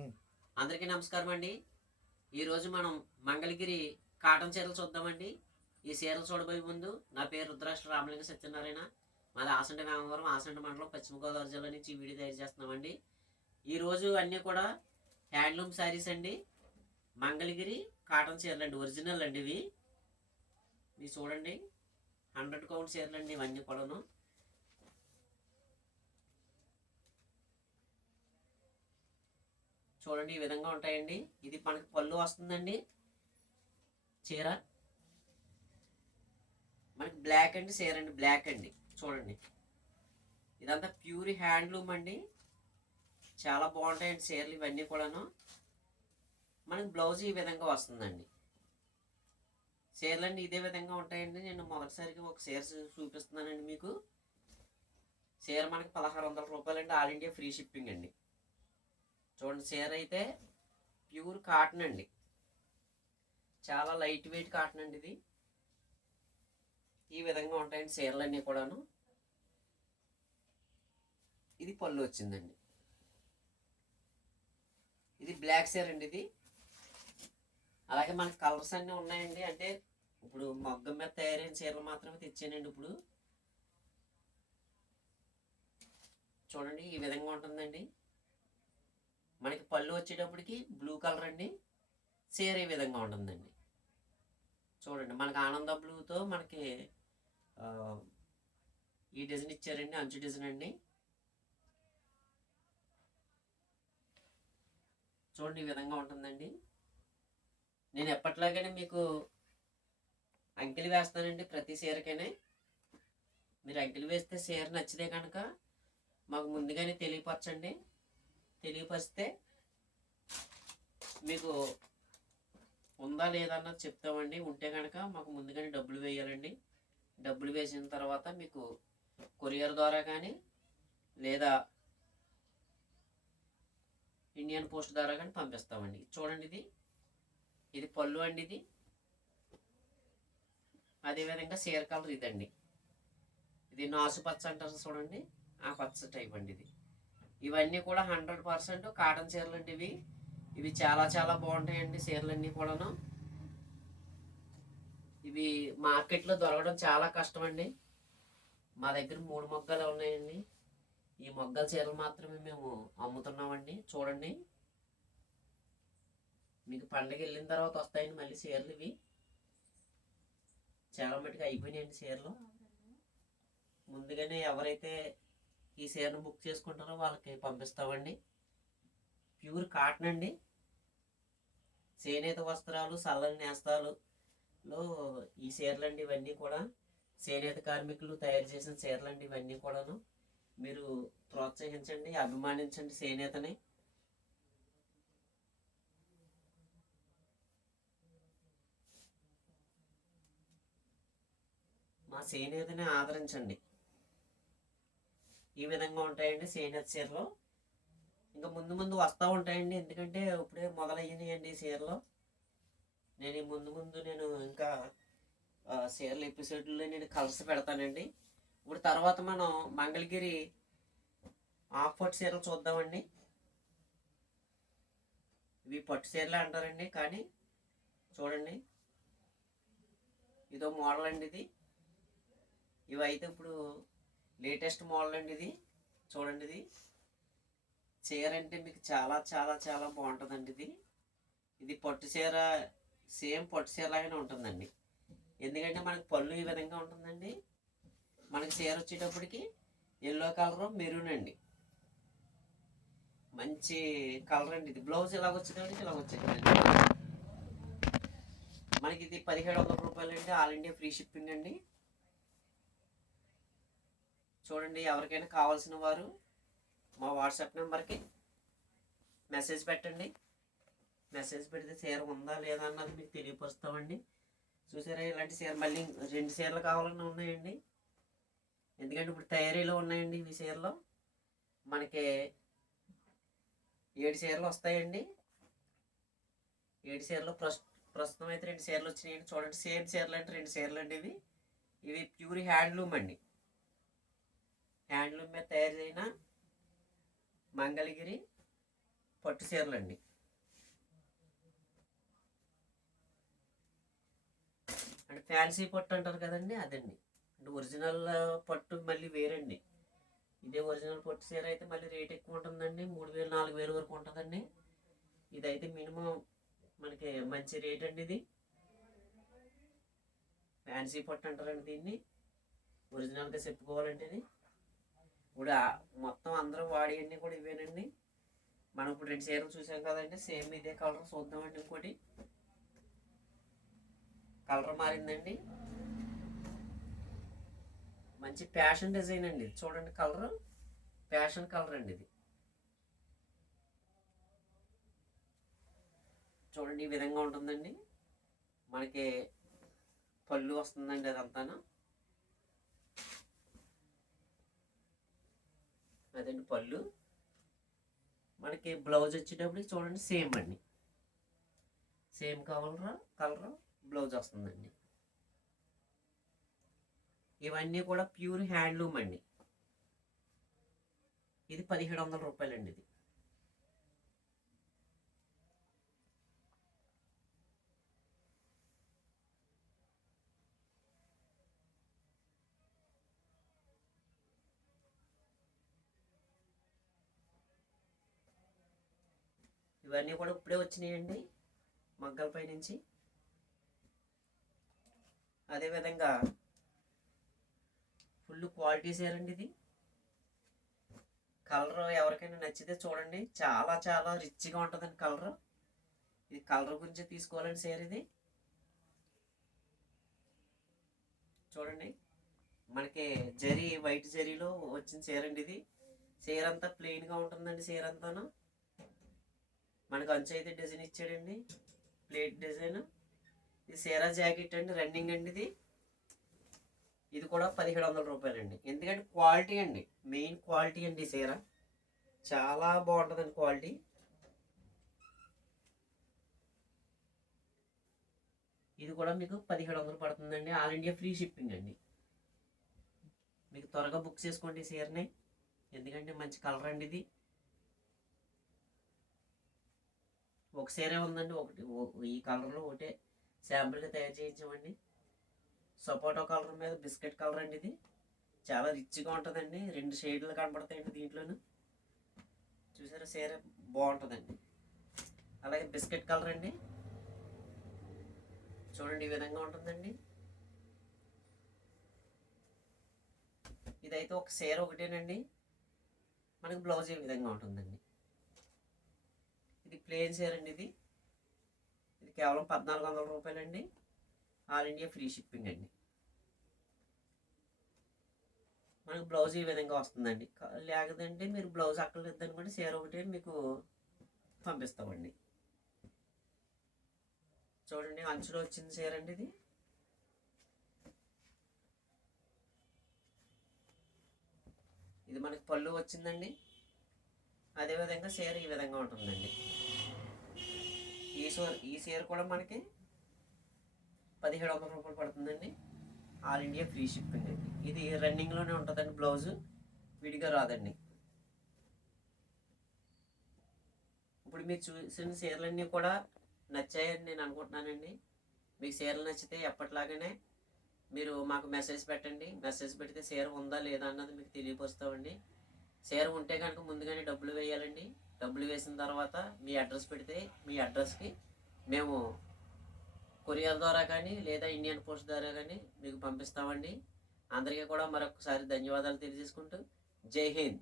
అందరికీ నమస్కారం అండి. ఈరోజు మనం మంగళగిరి కాటన్ చీరలు చూద్దామండి. ఈ చీరలు చూడబోయే ముందు నా పేరు రుద్రాష్ట్ర రామలింగ సత్యనారాయణ. మాది ఆసంట వేమవరం, ఆసంట మండలం, పశ్చిమ గోదావరి జిల్లా నుంచి ఈ వీడియో తయారు చేస్తున్నామండి. ఈరోజు అన్నీ కూడా హ్యాండ్లూమ్ శారీస్ అండి. మంగళగిరి కాటన్ చీరలు అండి, ఒరిజినల్ అండి ఇవి. మీరు చూడండి, 100 కౌంట్ చీరలు అండి ఇవన్నీ కూడాను. చూడండి, ఈ విధంగా ఉంటాయండి. ఇది మనకి పళ్ళు వస్తుందండి. చీర మనకి బ్లాక్ అండి, చీర అండి బ్లాక్ అండి. చూడండి, ఇదంతా ప్యూర్ హ్యాండ్లూమ్ అండి. చాలా బాగుంటాయండి చీరలు ఇవన్నీ కూడాను. మనకి బ్లౌజ్ ఈ విధంగా వస్తుందండి. చీరలు అండి ఇదే విధంగా ఉంటాయండి. నేను మొదటిసారిగా ఒక చీర చూపిస్తున్నానండి మీకు. చీర మనకి 1600 రూపాయలండి, ఆల్ ఇండియా ఫ్రీ షిప్పింగ్ అండి. చూడండి, చీర అయితే ప్యూర్ కాటన్ అండి, చాలా లైట్ వెయిట్ కాటన్ అండి ఇది. ఈ విధంగా ఉంటాయండి చీరలన్నీ కూడాను. ఇది పళ్ళు వచ్చిందండి. ఇది బ్లాక్ చీర అండి ఇది. అలాగే మనకి కలర్స్ అన్నీ ఉన్నాయండి. అంటే ఇప్పుడు మగ్గం మీద తయారైన చీరలు మాత్రమే తెచ్చానండి ఇప్పుడు. చూడండి, ఈ విధంగా ఉంటుందండి. మనకి పళ్ళు వచ్చేటప్పటికి బ్లూ కలర్ అండి. చీర ఈ విధంగా ఉంటుందండి. చూడండి, మనకి ఆనంద బ్లూతో మనకి ఈ డిజైన్ ఇచ్చారండి, అంచు డిజైన్ అండి. చూడండి, ఈ విధంగా ఉంటుందండి. నేను ఎప్పట్లాగానే మీకు అంకెలు వేస్తానండి ప్రతి చీరకైనా. మీరు అంకెలు వేస్తే చీర నచ్చితే కనుక మాకు ముందుగానే తెలియపరచండి. తెలియపరిస్తే మీకు ఉందా లేదా అన్నది చెప్తామండి. ఉంటే కనుక మాకు ముందుగానే డబ్బులు వేయాలండి. డబ్బులు వేసిన తర్వాత మీకు కొరియర్ ద్వారా కానీ లేదా ఇండియన్ పోస్ట్ ద్వారా కానీ పంపిస్తామండి. చూడండి, ఇది పళ్ళు అండి. ఇది అదేవిధంగా చీర కలర్ ఇదండి. ఇది నాసు పచ్చ అంటారు చూడండి, ఆ పచ్చ టైప్ అండి ఇది. ఇవన్నీ కూడా 100% కాటన్ చీరలు అండి ఇవి. ఇవి చాలా చాలా బాగుంటాయండి చీరలన్నీ కూడాను. ఇవి మార్కెట్లో దొరకడం చాలా కష్టం అండి. మా దగ్గర 3 మొగ్గలు ఉన్నాయండి. ఈ మొగ్గల చీరలు మాత్రమే మేము అమ్ముతున్నామండి. చూడండి, మీకు పండగ వెళ్ళిన తర్వాత వస్తాయండి మళ్ళీ చీరలు. ఇవి చాలా మటుకు అయిపోయినాయండి చీరలు. ముందుగానే ఎవరైతే ఈ చీరను బుక్ చేసుకుంటారో వాళ్ళకి పంపిస్తామండి. ప్యూర్ కాటన్ అండి. చేనేత వస్త్రాలు, సల్లని నేస్తాలులో ఈ చీరలండి ఇవన్నీ కూడా. చేనేత కార్మికులు తయారు చేసిన చీరలండి ఇవన్నీ కూడాను. మీరు ప్రోత్సహించండి, అభిమానించండి చేనేతని. మా చేనేతని ఆదరించండి. ఈ విధంగా ఉంటాయండి చేనేత చీరలు. ఇంకా ముందు ముందు వస్తూ ఉంటాయండి, ఎందుకంటే ఇప్పుడే మొదలయ్యినాయండి చీరలు. నేను ముందు ఇంకా చీరల ఎపిసోడ్లో నేను కలర్స్ పెడతానండి. ఇప్పుడు తర్వాత మనం మంగళగిరి హాఫ్ పట్టు చీరలు చూద్దామండి. ఇవి పట్టు చీరలే అంటారండి, కానీ చూడండి, ఇదో మోడల్ అండి ఇది. ఇవైతే ఇప్పుడు లేటెస్ట్ మోడల్ అండి ఇది. చూడండి, ఇది చీర అంటే మీకు చాలా చాలా చాలా బాగుంటుందండి ఇది. ఇది పట్టు చీర, సేమ్ పట్టు చీర లాగానే ఉంటుందండి. ఎందుకంటే మనకి పళ్ళు ఈ విధంగా ఉంటుందండి. మనకి చీర వచ్చేటప్పటికి ఎల్లో కలర్, మెరూన్ అండి. మంచి కలర్ అండి ఇది. బ్లౌజ్ ఇలాగ వచ్చేటప్పటికి ఇలాగ వచ్చేటండి. మనకి ఇది 1700 రూపాయలు అండి, ఆల్ ఇండియా ఫ్రీ షిప్పింగ్ అండి. చూడండి, ఎవరికైనా కావాల్సిన వారు మా వాట్సాప్ నెంబర్కి మెసేజ్ పెట్టండి. మెసేజ్ పెడితే చీర ఉందా లేదా అన్నది మీకు తెలియపరుస్తామండి. చూసారా, ఇలాంటి చీర మళ్ళీ 2 చీరలు కావాలన్నా ఉన్నాయండి. ఎందుకంటే ఇప్పుడు తయారీలో ఉన్నాయండి ఇవి చీరలు. మనకి 7 చీరలు వస్తాయండి. 7 చీరలు ప్రస్తుతం అయితే 2 చీరలు వచ్చినాయండి. చూడండి, సేమ్ చీరలు అంటే 2 చీరలు అండి ఇవి. ఇవి ప్యూర్ హ్యాండ్లూమ్ అండి. హ్యాండ్లూమ్ మీద తయారు చేయన మంగళగిరి పట్టు చీరలు అండి. అంటే ఫ్యాన్సీ పట్టు అంటారు కదండి, అదండి. అంటే ఒరిజినల్ పట్టు మళ్ళీ వేరండి. ఇదే ఒరిజినల్ పట్టు చీర అయితే మళ్ళీ రేట్ ఎక్కువ ఉంటుందండి, 3000 4000 వరకు ఉంటుందండి. ఇదైతే మినిమం మనకి మంచి రేట్ అండి. ఇది ఫ్యాన్సీ పట్టు అంటారండి దీన్ని, ఒరిజినల్గా చెప్పుకోవాలంటే. ఇది ఇప్పుడు మొత్తం అందరూ వాడేవన్నీ కూడా ఇవేనండి. మనం ఇప్పుడు 2 చీరలు చూసాం కదండి, సేమ్ ఇదే కలర్ చూద్దామండి. ఇంకోటి కలర్ మారిందండి, మంచి ప్యాషన్ డిజైన్ అండి. చూడండి కలర్, ప్యాషన్ కలర్ అండి ఇది. చూడండి ఈ విధంగా ఉంటుందండి. మనకి పళ్ళు వస్తుందండి, అదంతాను అదండి పళ్ళు. మనకి బ్లౌజ్ వచ్చేటప్పుడు చూడండి సేమ్ అండి, సేమ్ కలర్ బ్లౌజ్ వస్తుందండి. ఇవన్నీ కూడా ప్యూర్ హ్యాండ్లూమ్ అండి. ఇది 1700 రూపాయలండి. ఇది ఇవన్నీ కూడా ఇప్పుడే వచ్చినాయండి మగ్గలపై నుంచి. అదేవిధంగా ఫుల్ క్వాలిటీ చీర అండి ఇది. కలర్ ఎవరికైనా నచ్చితే చూడండి, చాలా చాలా రిచ్గా ఉంటుందండి కలర్. ఇది కలర్ గురించి తీసుకోవాలండి చీర. ఇది చూడండి, మనకి వైట్ జరీలో వచ్చిన చీర అండి ఇది. చీర అంతా ప్లెయిన్గా ఉంటుందండి. చీర అంతాను మనకు అంచు అయితే డిజైన్ ఇచ్చాడండి, ప్లేట్ డిజైన్. ఇది చీర జాకెట్ అండి, రన్నింగ్ అండి. ఇది కూడా 1700 రూపాయలండి. ఎందుకంటే క్వాలిటీ అండి, మెయిన్ క్వాలిటీ అండి. చీర చాలా బాగుంటుందండి క్వాలిటీ. ఇది కూడా మీకు 1700 పడుతుందండి. ఆల్ ఇండియా ఫ్రీ షిప్పింగ్ అండి. మీకు త్వరగా బుక్ చేసుకోండి ఈ చీరని, ఎందుకంటే మంచి కలర్ అండి ఇది. ఒక చీరే ఉందండి, ఈ కలర్లో ఒకటే శాంపుల్గా తయారు చేయించామండి. సపోటా కలర్ మీద బిస్కెట్ కలర్ అండి. ఇది చాలా రిచ్గా ఉంటుందండి, 2 షేడ్లు కనబడతాయండి దీంట్లోనూ. చూసారా చీర బాగుంటుందండి. అలాగే బిస్కెట్ కలర్ అండి, చూడండి ఈ విధంగా ఉంటుందండి. ఇదైతే ఒక చీర ఒకటేనండి, మనకి బ్లౌజ్ ఈ విధంగా ఉంటుందండి. ఇది ప్లెయిన్ చీర అండి. ఇది కేవలం 1400 రూపాయలండి. ఆల్ ఇండియా ఫ్రీ షిప్పింగ్ అండి. మనకు బ్లౌజ్ ఈ విధంగా వస్తుందండి. లేకపోతే మీరు బ్లౌజ్ అక్కర్లేదు అనుకోండి, చీర ఒకటే మీకు పంపిస్తామండి. చూడండి అంచులో వచ్చింది చీర అండి. ఇది మనకి పళ్ళు వచ్చిందండి. అదేవిధంగా చీర ఈ విధంగా ఉంటుందండి. ఈ చీర కూడా మనకి 1700 రూపాయలు పడుతుందండి. ఆల్ ఇండియా ఫ్రీ షిప్పింగ్ అండి. ఇది రన్నింగ్లోనే ఉంటుందండి, బ్లౌజు విడిగా రాదండి. ఇప్పుడు మీరు చూసిన చీరలన్నీ కూడా నచ్చాయని నేను అనుకుంటున్నానండి. మీకు చీరలు నచ్చితే ఎప్పటిలాగానే మీరు మాకు మెసేజ్ పెట్టండి. మెసేజ్ పెడితే చీర ఉందా లేదా అన్నది మీకు తెలియపరుస్తామండి. చీర ఉంటే కనుక ముందుగానే డబ్బులు వేయాలండి. డబ్బులు వేసిన తర్వాత మీ అడ్రస్ పెడితే మీ అడ్రస్కి మేము కొరియర్ ద్వారా కానీ లేదా ఇండియన్ పోస్ట్ ద్వారా కానీ మీకు పంపిస్తామండి. అందరికీ కూడా మరొకసారి ధన్యవాదాలు తెలియజేసుకుంటూ జై హింద్.